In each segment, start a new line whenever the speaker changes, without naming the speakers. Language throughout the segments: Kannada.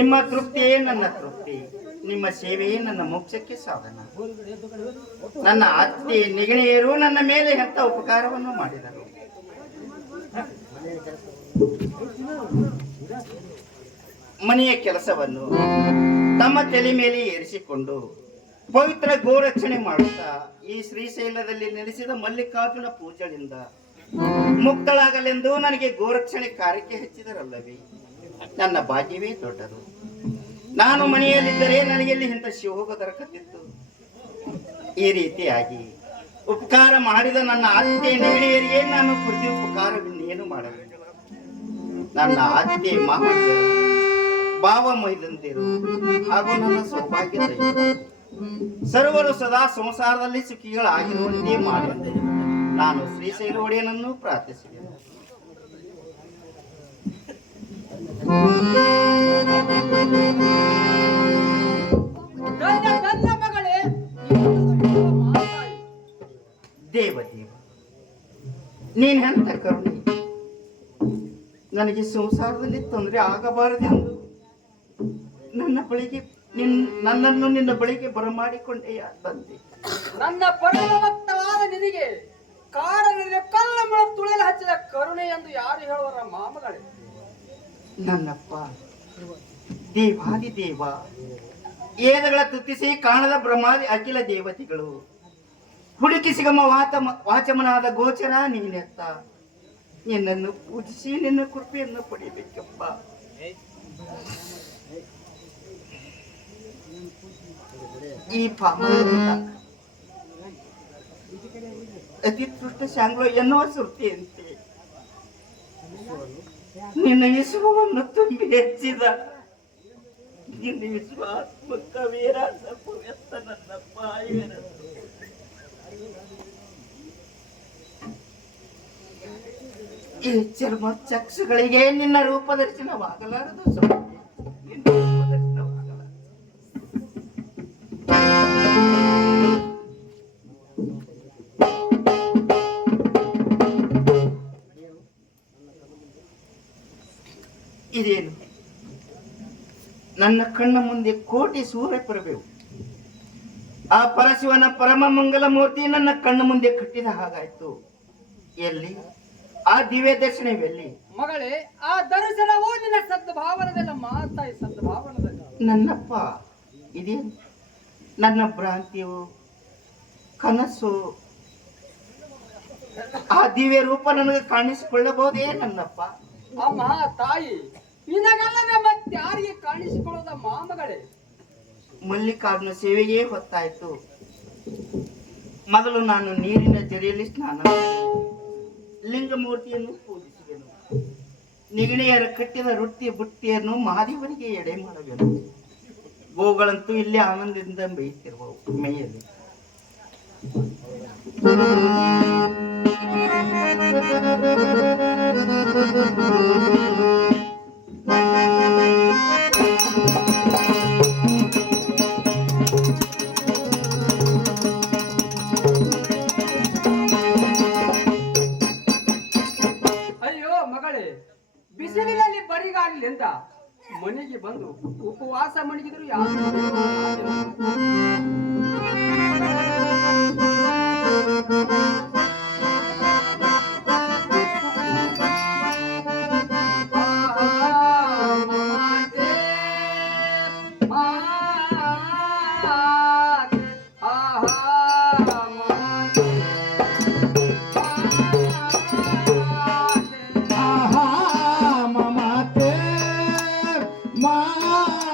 ನಿಮ್ಮ ತೃಪ್ತಿಯೇ ನನ್ನ ತೃಪ್ತಿ, ನಿಮ್ಮ ಸೇವೆಯೇ ನನ್ನ ಮೋಕ್ಷಕ್ಕೆ ಸಾಧನ. ನನ್ನ ಅತ್ತೆ ನಿಗಣಿಯರು ನನ್ನ ಮೇಲೆ ಎಂಥ ಉಪಕಾರವನ್ನು ಮಾಡಿದರು? ಮನೆಯ ಕೆಲಸವನ್ನು ತಮ್ಮ ತಲೆ ಮೇಲೆ ಏರಿಸಿಕೊಂಡು ಪವಿತ್ರ ಗೋರಕ್ಷಣೆ ಮಾಡುತ್ತಾ ಈ ಶ್ರೀಶೈಲದಲ್ಲಿ ನೆಲೆಸಿದ ಮಲ್ಲಿಕಾರ್ಜುನ ಪೂಜೆಯಿಂದ ಮುಕ್ತಳಾಗಲೆಂದು ನನಗೆ ಗೋರಕ್ಷಣೆ ಕಾರ್ಯಕ್ಕೆ ಹೆಚ್ಚಿದರಲ್ಲವೇ? ನನ್ನ ಭಾಗ್ಯವೇ ದೊಡ್ಡದು. ನಾನು ಮನೆಯಲ್ಲಿದ್ದರೆ ನನಗೆ ಇಂಥ ಶಿವೋಗ ದೊರಕತ್ತಿತ್ತು ಈ ರೀತಿಯಾಗಿ ಉಪಕಾರ ಮಾಡಿದ ನನ್ನ ಅತ್ತೆ ನೀಡಿಯರಿಗೆ ನಾನು ಪ್ರತಿ ಉಪಕಾರವನ್ನೇನು ಮಾಡಬೇಕು ನನ್ನ ಅತ್ತೆ ಮಹಿಳೆಯರು ಭಾವ ಮೈದಂತಿರು ಹಾಗೂ ನನ್ನ ಸೌಭಾಗ್ಯ ಸರ್ವರು ಸದಾ ಸಂಸಾರದಲ್ಲಿ ಸುಖಿಗಳಾಗಿರುವಂತೆ ಮಾಡಿ ನಾನು ಶ್ರೀಶೈಲ ಒಡೆಯನನ್ನು ಪ್ರಾರ್ಥಿಸಿದೆ. ನನಗೆ ಸಂಸಾರದಲ್ಲಿ ತೊಂದರೆ ಆಗಬಾರದೆಂದು ನನ್ನ ಬಳಿಗೆ ನಿನ್ ನನ್ನನ್ನು ನಿನ್ನ ಬಳಿಗೆ ಬರಮಾಡಿಕೊಂಡೆಯ ಬಂದೆ?
ನನ್ನ ಪರಮವತ್ತವಾದ ನಿನಗೆ ಕಾಡನಲ್ಲಿ ಕಲ್ಲ ಮಳ ತುಳಿಯಲು ಹಚ್ಚಿದ ಕರುಣೆ ಎಂದು ಯಾರು ಹೇಳುವರ ಮಾಮಗಳೇ?
ನನ್ನಪ್ಪ ದೇವಾದಿ ದೇವ ಏದಗಳ ತುತ್ತಿಸಿ ಕಾಣದ ಬ್ರಹ್ಮಾದಿ ಅಖಿಲ ದೇವತೆಗಳು ಹುಡುಕಿ ಸಿಗಮ ವಾತ ವಾಚಮನಾದ ಗೋಚರ ನೀನೆತ್ತ. ನಿನ್ನನ್ನು ಪೂಜಿಸಿ, ನಿನ್ನ ಕೃಪೆಯನ್ನು ಪಡೆಯಬೇಕಪ್ಪ. ಈ ಅತಿ ತೃಷ್ಟ ಶಾಂಗ್ಲ ಎನ್ನುವ ಸುರ್ತಿಯಂತೆ ನಿನ್ನ ವಿಶ್ವವನ್ನು ತುಂಬಿ ಹೆಚ್ಚಿದ. ನಿನ್ನ ವಿಶ್ವಾತ್ಮಕ ವೀರಾಸ ಪುವ್ಯಸ್ತ ನನ್ನಪ್ಪ ಏನ ಈ ಚರ್ಮ ಚಕ್ಷುಗಳಿಗೆ ನಿನ್ನ ರೂಪ ದರ್ಶನವಾಗಲಾರದು. ಇದೇನು? ನನ್ನ ಕಣ್ಣ ಮುಂದೆ ಕೋಟಿ ಸೂರ್ಯ ಬರಬೇಕು ಆ ಪರಶಿವನ ಪರಮ ಮಂಗಲ ಮೂರ್ತಿ ನನ್ನ ಕಣ್ಣ ಮುಂದೆ ಕಟ್ಟಿದ ಹಾಗಾಯ್ತು. ಎಲ್ಲಿ? ಆ ದಿವ್ಯ ದರ್ಶನವೆಲ್ಲಿ
ಮಗಳೇ ಆ ದರ್ಶನವು ನಿನ್ನ ಸದ್ಭಾವನದಲ್ಲ ಮಾತಾಯಿ ಸದ್ಭಾವನದಲ್ಲ
ನನ್ನಪ್ಪ ಇದೇ ನನ್ನ ಭ್ರಾಂತಿಯು ಕನಸು. ಆ ದಿವ್ಯ ರೂಪ ನನಗೆ ಕಾಣಿಸಿಕೊಳ್ಳಬಹುದೇ ನನ್ನಪ್ಪ?
ಅಮ್ಮ ತಾಯಿ ನಿನಗಲ್ಲದೆ ಮತ್ತಾರಿಗೆ ಕಾಣಿಸಿಕೊಳ್ಳದ ಮಾಮಗಳೇ
ಮಲ್ಲಿಕಾರ್ಜುನ ಸೇವೆಯೇ ಹೊತ್ತಾಯ್ತು. ಮೊದಲು ನಾನು ನೀರಿನ ಜರಿಯಲ್ಲಿ ಸ್ನಾನ ಮಾಡಿ ಲಿಂಗಮೂರ್ತಿಯನ್ನು ಪೂಜಿಸುವೆನು ನಿಗಣೆಯರ ಕಟ್ಟಿದ ರೊಟ್ಟಿ ಬುಟ್ಟಿಯನ್ನು ಮಹಾದೇವರಿಗೆ ಎಡೆ ಮಾಡಬೇಕು ಗೋಗಳಂತೂ ಇಲ್ಲಿ ಆನಂದದಿಂದ ಮೇಯ್ತಿರುವವು ಮೇಯಲ್ಲಿ
ವಾಸ মাতে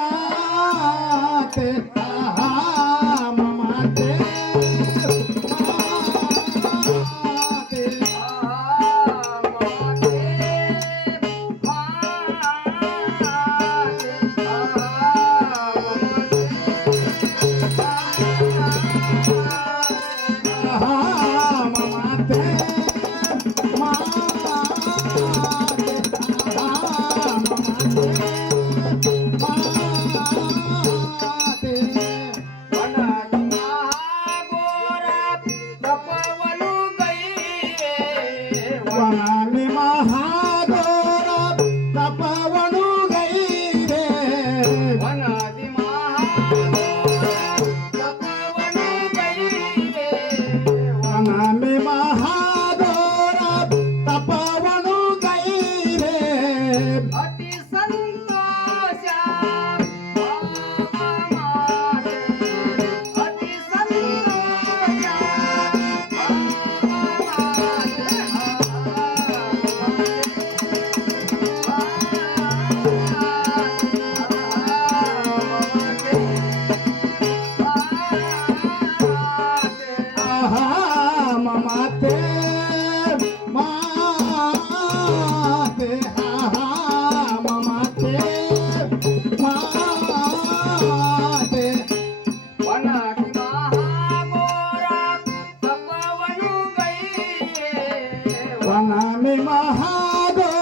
I am Pranami Mahadev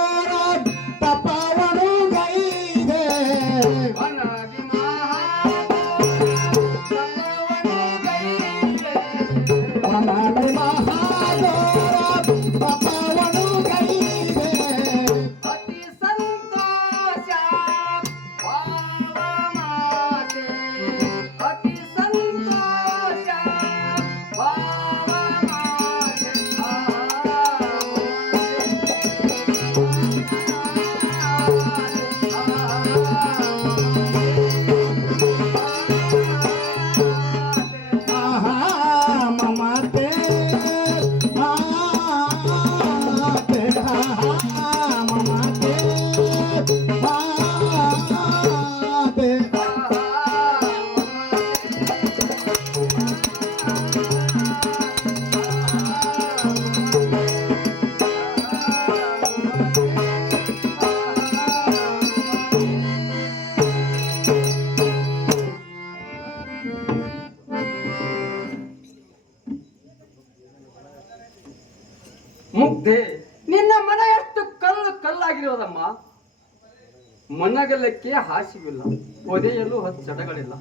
ಹಚ್ಚಡಗಳಿಲ್ಲ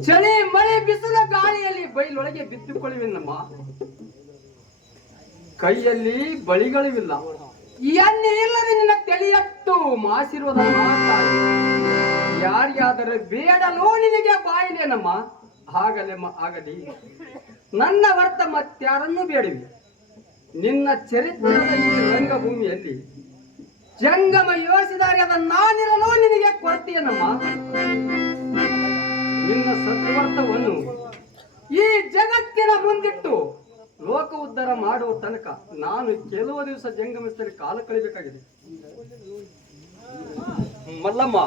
ಚಳಿ ಮಳೆ ಬಿಸಿಲ ಗಾಳಿಯಲ್ಲಿ ಬೈಲೊಳಗೆ ಬಿದ್ದುಕೊಳ್ಳುವೆನಮ್ಮ ಕೈಯಲ್ಲಿ ಬಳಿಗಳಿವಿಲ್ಲ. ಎಣ್ಣೆ ಇಲ್ಲದೆ ನಿನ್ನ ತಲೆಯಟ್ಟು ಮಾಸಿರುವುದ ತಾಯಿ ಯಾರಿಗಾದರೆ ಬೇಡಲೋ ನಿನಗೆ ಬಾಯಿಲೇನಮ್ಮ ಆಗಲೆಮ್ಮ ಆಗಲಿ ನನ್ನ ವರ್ತ ಮತ್ತಾರನ್ನು ಬೇಡವಿ ನಿನ್ನ ಚರಿತ್ರದ ಈ ರಂಗಭೂಮಿಯಲ್ಲಿ ಜಂಗಮ ಯೋಚಿಸಿದಾಗ ಅದನ್ನ ನಾನಿರಲು ನಿನಗೆ ಕೊರತೆಯನ್ನಮ್ಮ ನಿನ್ನ ಸದ್ವರ್ಥವನ್ನು ಈ ಜಗತ್ತಿನ ಮುಂದಿಟ್ಟು ಲೋಕ ಉದ್ಧಾರ ಮಾಡುವ ತನಕ ನಾನು ಕೆಲವು ದಿವಸ ಜಂಗಮಿಸಲಿ ಕಾಲ ಕಳಿಬೇಕಾಗಿದೆ ಮಲ್ಲಮ್ಮ,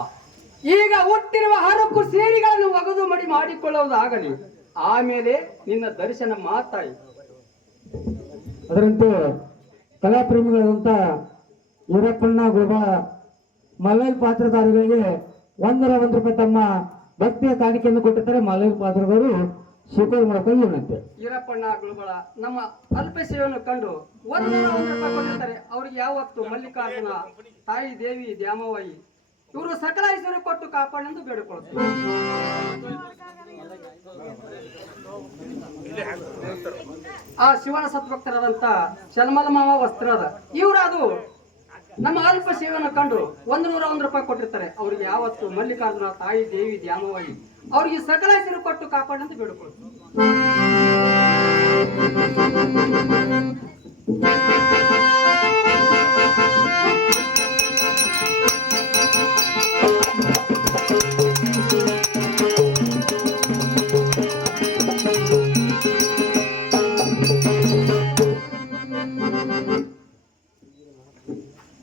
ಈಗ ಹುಟ್ಟಿರುವ ಹರಕು ಸೇರಿಗಳನ್ನು ಒಗದು ಮಡಿ ಮಾಡಿಕೊಳ್ಳುವುದಾಗಲಿ, ಆಮೇಲೆ ನಿನ್ನ ದರ್ಶನ ಮಾತಾಯಿ.
ಅದರಂತೆ ಕಲಾಪ್ರೇಮಿಗಳಾದಂಥ ಈರಪ್ಪಣ್ಣ ಗೋಬಾ ಮಲ್ಲಲ್ ಪಾತ್ರಧಾರಿಗಳಿಗೆ ಒಂದರ ಒಂದು ರೂಪಾಯಿ ತಮ್ಮ ಭಕ್ತಿಯ ಕಾಣಿಕೆಯನ್ನು ಕೊಟ್ಟಿದ್ದಾರೆ ಮಲ್ಲಲ್ ಪಾತ್ರದವರು ಸ್ವೀಕಾರ ಮಾಡ್ಕೊಂಡು ಏನಂತೆ
ಈರಪ್ಪಣ್ಣ ಗುಳುಗಳ ನಮ್ಮ ಅಲ್ಪ ಸೇವೆಯನ್ನು ಕಂಡು ಒಂದು ಅವ್ರಿಗೆ ಯಾವತ್ತು ಮಲ್ಲಿಕಾರ್ಜುನ, ತಾಯಿ ದೇವಿ ದ್ಯಾಮವಾಯಿ ಇವರು ಸಕಲ ಹೆಸರು ಕೊಟ್ಟು ಕಾಪಾಡೆಂದು ಬೇಡಿಕೊಳ್ಳುತ್ತಾರೆ ಆ ಶಿವನ ಸತ್ಭಕ್ತರಾದಂತ ಶಲ್ಮಲ ಮಾವ ವಸ್ತ್ರ ಅದ ಇವ್ರು ಅದು ನಮ್ಮ ಅಲ್ಪ ಸೇವನ ಕಂಡು ಒಂದು ನೂರ ಒಂದು ರೂಪಾಯಿ ಕೊಟ್ಟಿರ್ತಾರೆ. ಅವ್ರಿಗೆ ಯಾವತ್ತು ಮಲ್ಲಿಕಾರ್ಜುನ ತಾಯಿ ದೇವಿ ಧ್ಯಾನವಾಗಿ ಅವ್ರಿಗೆ ಸಕಲ ಹೆಸರು ಕೊಟ್ಟು ಕಾಪಾಡಿ ಅಂತ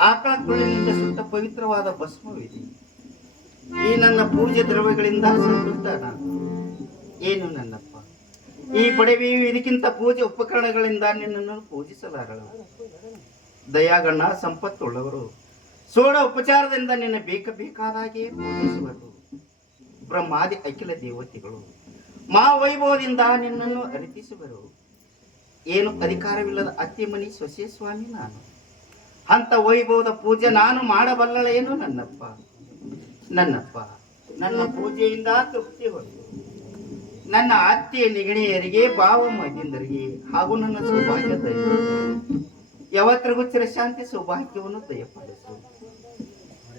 ಆಕಳ ಕುಳ್ಳಿನಿಂದ ಸುತ್ತ ಪವಿತ್ರವಾದ ಭಸ್ಮವಿದೆ. ಈ ನನ್ನ ಪೂಜೆ ದ್ರವ್ಯಗಳಿಂದ ಸಂತುಷ್ಟ ನಾನು. ಏನು ನನ್ನಪ್ಪ? ಈ ಪಡೆವಿಯು ಇದಕ್ಕಿಂತ ಪೂಜೆ ಉಪಕರಣಗಳಿಂದ ನಿನ್ನನ್ನು ಪೂಜಿಸಲಾರಳು. ದಯಾಗಣ್ಣ ಸಂಪತ್ತುಳ್ಳವರು. ಸೋಡ ಉಪಚಾರದಿಂದ ನಿನ್ನ ಬೇಕ ಬೇಕಾದಾಗೆ ಪೂಜಿಸುವರು. ಬ್ರಹ್ಮಾದಿ ಅಖಿಲ ದೇವತೆಗಳು. ಮಾ ವೈಭವದಿಂದ ನಿನ್ನನ್ನು ಅರಿತಿಸುವರು ಏನು ಅಧಿಕಾರವಿಲ್ಲದ ಅತ್ತೆ ಮನಿ ಸೊಸೆ ಸ್ವಾಮಿ ನಾನು. ಅಂತ ವೈಭವದ ಪೂಜೆ ನಾನು ಮಾಡಬಲ್ಲಳೇನು ನನ್ನಪ್ಪ. ನನ್ನಪ್ಪ. ನನ್ನ ಪೂಜೆಯಿಂದ ತೃಪ್ತಿ ಹೊಂದು ನನ್ನ ಅತ್ತೆ ನಿಗಣಿಯರಿಗೆ, ಭಾವ ಮಗಿಂದರಿಗೆ ಹಾಗೂ ನನ್ನ ಸೌಭಾಗ್ಯ ದಯ ಯಾವತ್ತಿಗೂ ಚಿರಶಾಂತಿ ಸೌಭಾಗ್ಯವನ್ನು ದಯಪಾಲಿಸು.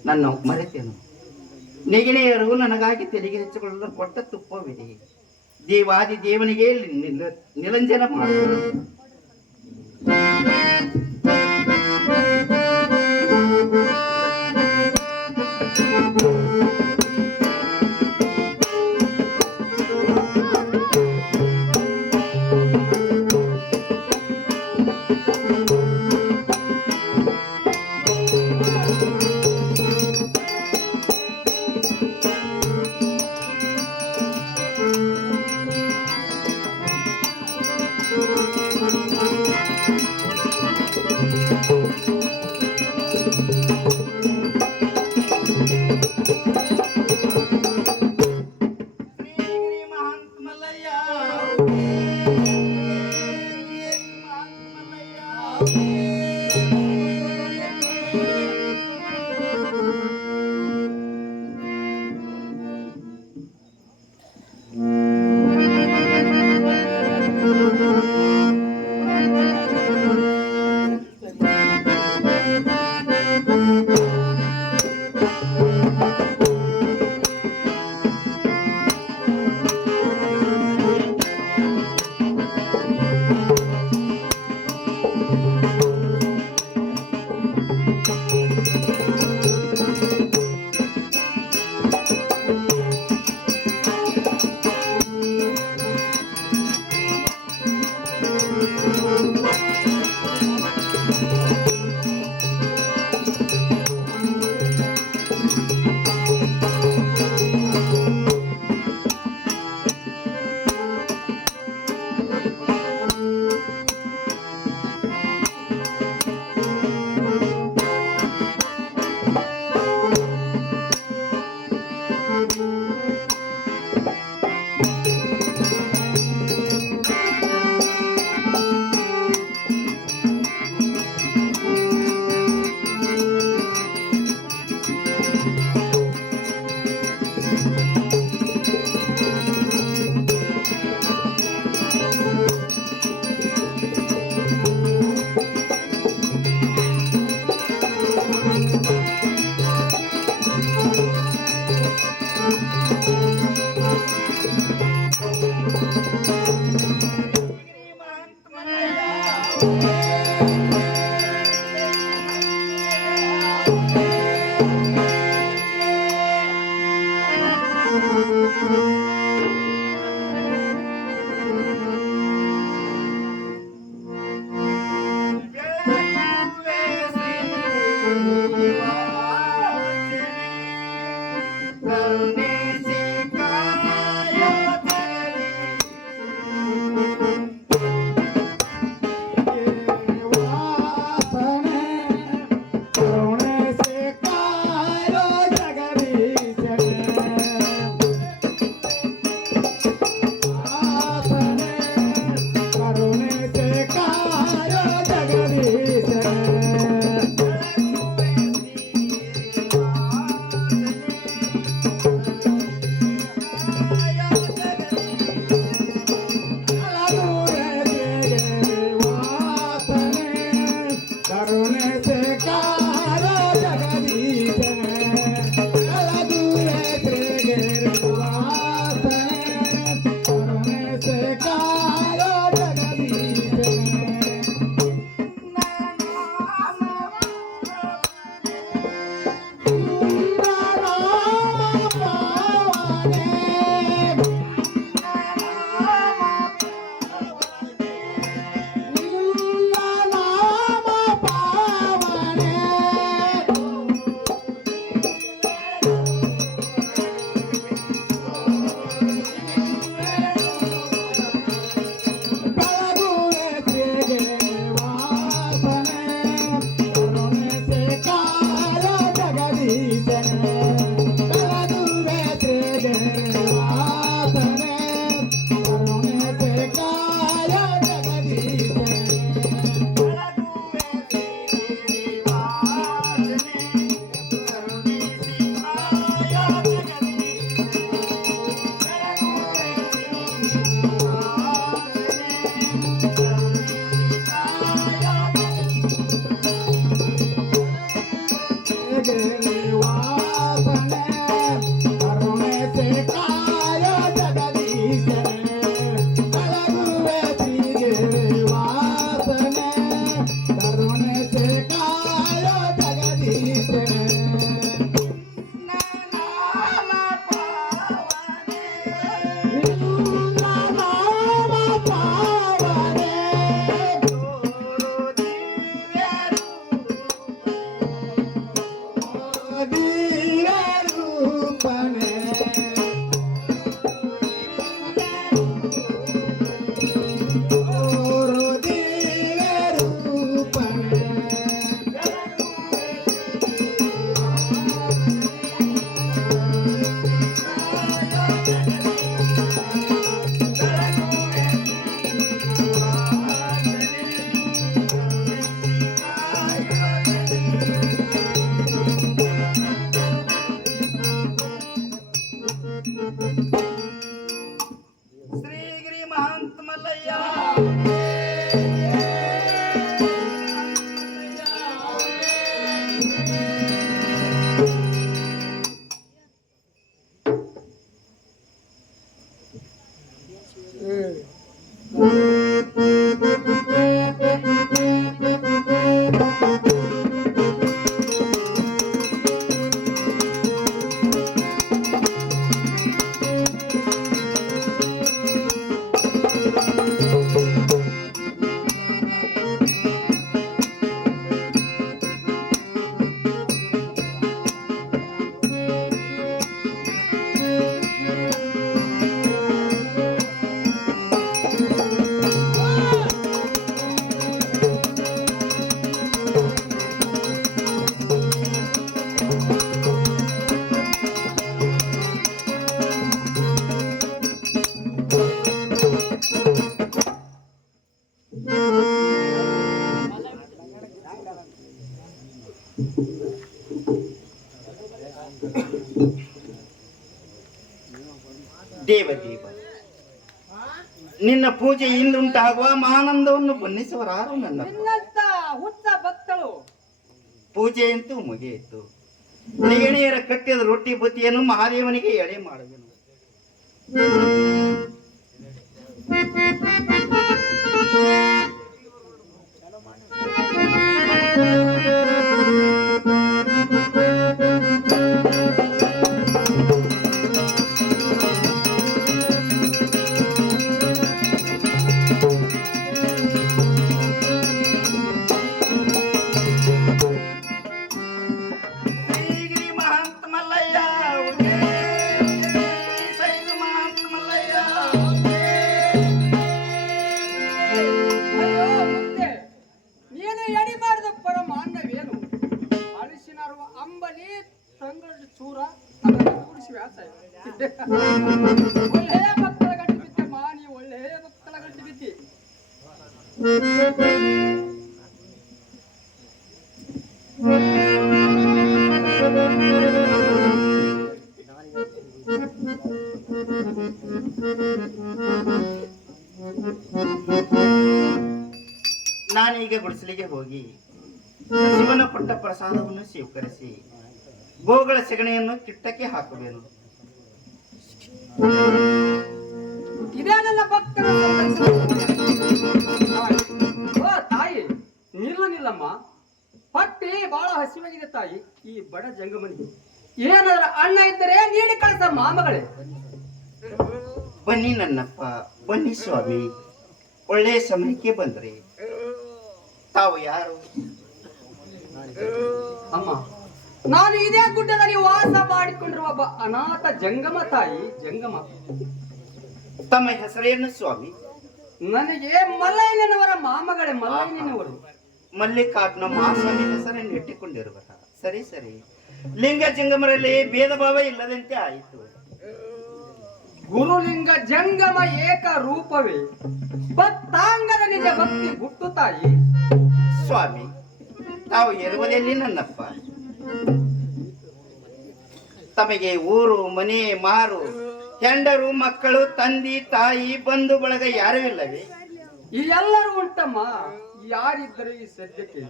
ನನ್ನ ಮರೆತೇನು? ನಿಗಣಿಯರು ನನಗಾಗಿ ತೆರಿಗೆ ಹೆಚ್ಚಿಕೊಳ್ಳಲು ಕೊಟ್ಟ ತುಪ್ಪವಿದೆ. ದೇವಾದಿ ದೇವನಿಗೆ ನಿಲಂಜನ ನಿಲಂಜನ কারণে সে কার ನಿನ್ನ ಪೂಜೆ ಇಂದುಂಟಾಗುವ ಮಾನಂದವನ್ನು ಬಣ್ಣಿಸುವರಾರು ನನ್ನ
ಹುಚ್ಚ ಭಕ್ತಳು.
ಪೂಜೆಯಂತೂ ಮುಗಿಯಿತು. ನಿಗಣಿಯರ ಕಟ್ಟಿದ ರೊಟ್ಟಿ ಬುತ್ತಿಯನ್ನು ಮಹಾದೇವನಿಗೆ ಎಡೆ ಮಾಡುವೆನು. ನಾನೀಗ ಗುಡಿಸಲಿಗೆ ಹೋಗಿ ಶಿವನ ಕೊಟ್ಟ ಪ್ರಸಾದವನ್ನು ಸ್ವೀಕರಿಸಿ ಗೋಗಳ ಸೆಗಣಿಯನ್ನು ಕಿಟ್ಟಕ್ಕೆ ಹಾಕುವೆನು.
ತಾಯಿ. ನಿಲ್ಲ ನಿಲ್ಲಮ್ಮ ಹೊಟ್ಟೆ ಬಹಳ ಹಸಿವಾಗಿದೆ ತಾಯಿ ಈ ಬಡ ಜಂಗಮನಿಗೆ. ಏನಾದ್ರ ಅಣ್ಣ ಇದ್ದರೆ ನೀಡಿ ಕಳಿಸ ಮಾಮಗಳೇ.
ಬನ್ನಿ ನನ್ನಪ್ಪ ಬನ್ನಿ ಸ್ವಾಮಿ. ಒಳ್ಳೆಯ ಸಮಯಕ್ಕೆ ಬಂದ್ರಿ. ತಾವು ಯಾರು?
ಅಮ್ಮ ನಾನು ಇದೇ ಗುಡ್ಡದಲ್ಲಿ ವಾಸ ಮಾಡಿಕೊಂಡಿರುವ ಒಬ್ಬ ಅನಾಥ ಜಂಗಮ ತಾಯಿ ಜಂಗಮ.
ತಮ್ಮ ಹೆಸರೇನು ಸ್ವಾಮಿ?
ನನಗೆ ಮಲ್ಲಯ್ಯನವರ ಮಾಮಗಳೇ ಮಲ್ಲಯ್ಯನವರು.
ಮಲ್ಲಿಕಾರ್ಜುನ ಮಹಾಸ್ವಾಮಿ ಹೆಸರನ್ನು ಇಟ್ಟುಕೊಂಡಿರುವ ಸರಿ ಸರಿ. ಲಿಂಗ ಜಂಗಮರಲ್ಲಿ ಭೇದ ಭಾವ ಇಲ್ಲದಂತೆ ಆಯಿತು.
ಗುರುಲಿಂಗ ಜಂಗಮ ಏಕ ರೂಪವೇ ಭಕ್ತಾಂಗದ ನಿಜ ಭಕ್ತಿ ಗುಟ್ಟು ತಾಯಿ.
ಸ್ವಾಮಿ ತಾವು ಇರುವುದೆಲ್ಲಿ ನನ್ನಪ್ಪ? ತಮಗೆ ಊರು ಮನೆ ಮಾರು ಹೆಂಡರು ಮಕ್ಕಳು ತಂದಿ ತಾಯಿ ಬಂಧು ಬಳಗ ಯಾರೂ ಇಲ್ಲವೇ?
ಈ ಎಲ್ಲರೂ ಉಂಟಮ್ಮ ಯಾರಿದ್ದರು ಈ ಸದ್ಯಕ್ಕೆ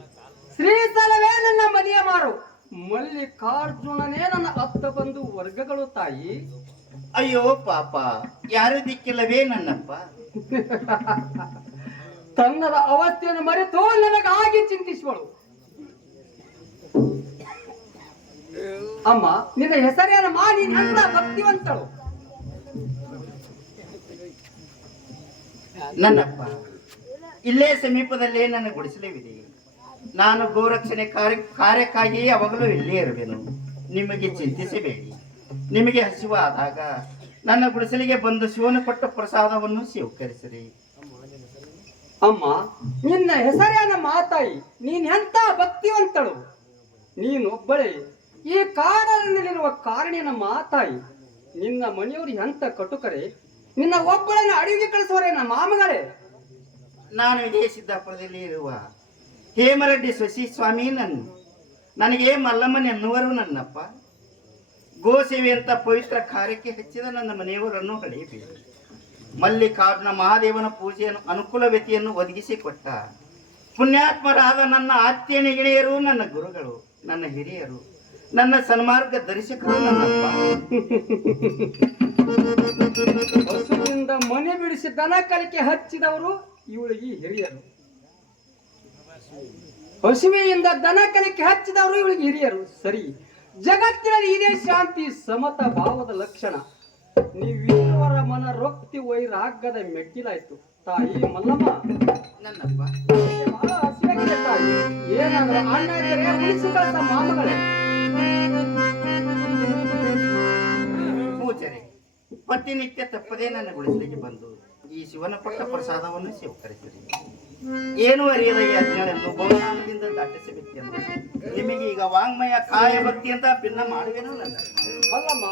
ಶ್ರೀಸಲವೇ ನನ್ನ ಮನೆಯ ಮಾರು. ಮಲ್ಲಿಕಾರ್ಜುನನೇ ನನ್ನ ಅತ್ತ ಬಂದು ವರ್ಗಗಳು ತಾಯಿ.
ಅಯ್ಯೋ ಪಾಪ ಯಾರು ದಿಕ್ಕಿಲ್ಲವೇ ನನ್ನಪ್ಪ?
ತನ್ನದ ಅವಸ್ಥೆಯನ್ನು ಮರೆತು ನನಗಾಗಿ ಚಿಂತಿಸುವಳು. ಅಮ್ಮ, ನಿನ್ನ ಹೆಸರೇನಮ್ಮ ಮಾಡಿ ನನ್ನ ಭಕ್ತಿವಂತಳು.
ನನ್ನಪ್ಪ, ಇಲ್ಲೇ ಸಮೀಪದಲ್ಲೇ ನನ್ನ ಗುಡಿಸಲೇವಿದೆ. ನಾನು ಗೋರಕ್ಷಣೆ ಕಾರ್ಯ ಕಾರ್ಯಕ್ಕಾಗಿ ಯಾವಾಗಲೂ ಇಲ್ಲೇ ಇರುವೆನು. ನಿಮಗೆ ಚಿಂತಿಸಬೇಡಿ. ನಿಮಗೆ ಹಸಿವಾದಾಗ ನನ್ನ ಗುಡಿಸಲಿಗೆ ಬಂದು ಶಿವನ ಕೊಟ್ಟ ಪ್ರಸಾದವನ್ನು ಸ್ವೀಕರಿಸಿರಿ.
ಅಮ್ಮ, ನಿನ್ನ ಹೆಸರೇನ ಮಾತಾಯಿ, ನೀನ್ ಎಂತ ಭಕ್ತಿವಂತಳು? ನೀನೊಬ್ಬಳೆ ಈ ಕಾಡಿನಲ್ಲಿರುವ ಕಾರಣಿನ ಮಾತಾಯಿ, ನಿನ್ನ ಮನೆಯವರು ಎಂತ ಕಟುಕರೆ? ನಿನ್ನ ಒಬ್ಬಳನ್ನ ಅಡುಗೆ ಕಳಿಸುವರೆ ನಮ್ಮ ಮಾಮಗಳೇ.
ನಾನು ಇಡೀ ಸಿದ್ದಾಪುರದಲ್ಲಿ ಇರುವ ಹೇಮರೆಡ್ಡಿ ಶಶಿ ಸ್ವಾಮಿ ನನ್ನ. ನನಗೆ ಮಲ್ಲಮ್ಮನ ಎನ್ನುವರು ನನ್ನಪ್ಪ. ಗೋಸೇವೆ ಅಂತ ಪವಿತ್ರ ಕಾರ್ಯಕ್ಕೆ ಹೆಚ್ಚಿದ ನನ್ನ ಮನೆಯವರನ್ನು ಹಳೆಯಬೇಕು ಮಲ್ಲಿಕಾರ್ಜುನ ಮಹಾದೇವನ ಪೂಜೆಯನ್ನು ಅನುಕೂಲವತಿಯನ್ನು ಒದಗಿಸಿಕೊಟ್ಟ. ಪುಣ್ಯಾತ್ಮರಾದ ನನ್ನ ಆತ್ಮೀಯ ಗೆಳೆಯರು ನನ್ನ ಗುರುಗಳು, ನನ್ನ ಹಿರಿಯರು, ನನ್ನ ಸನ್ಮಾರ್ಗ ದರ್ಶಕರು ನನ್ನಪ್ಪ
ಮನೆ ಬಿಡಿಸಿ ದನ ಕಲಿಕೆ ಹಚ್ಚಿದವರು ಇವಳಿಗೆ ಹಿರಿಯರು. ಹಸುವೆಯಿಂದ ದನ ಕಲಿಕೆ ಹಚ್ಚಿದವರು ಇವಳಿಗೆ ಹಿರಿಯರು. ಸರಿ. ಜಗತ್ತಿನಲ್ಲಿ ಇದೇ ಶಾಂತಿ, ಸಮತ, ಭಾವದ ಲಕ್ಷಣ. ಮನ ರೊಕ್ತಿ ವೈರಾಗ್ಯದ ಮೆಟ್ಟಿಲಾಯ್ತು. ತಾಯಿ ಮಲ್ಲಮ್ಮ.
ನನ್ನಪ್ಪ.
ಬಹಳ ಹಸಿವಾಗಿದೆ ತಾಯಿ. ಏನಾದ್ರೂ ಅಣ್ಣ ಇದ್ದರೆ ಉಳಿಸಿ ಕಳಿಸ ಮಾಮಗಳೇ.
ಪೂಜರೆ ಪ್ರತಿನಿತ್ಯ ತಪ್ಪದೇ ನನ್ನ ಗುಳಿಸಲಿಕ್ಕೆ ಬಂದು ಈ ಶಿವನ ಪಟ್ಟ ಪ್ರಸಾದವನ್ನು ಸ್ವೀಕರಿಸಿರಿ. ಏನು ಅರಿಯದ ಈ ಅಜ್ಞಾನವನ್ನು ಬಹುಮಾನದಿಂದ ದಾಟಿಸಬೇಕೆಂದು ನಿಮಗೆ ಈಗ ವಾಂಗ್ಮಯ ಕಾಯ ಭಕ್ತಿ ಅಂತ ಭಿನ್ನ ಮಾಡುವೆನು ನನ್ನ.
ಮಲ್ಲಮ್ಮ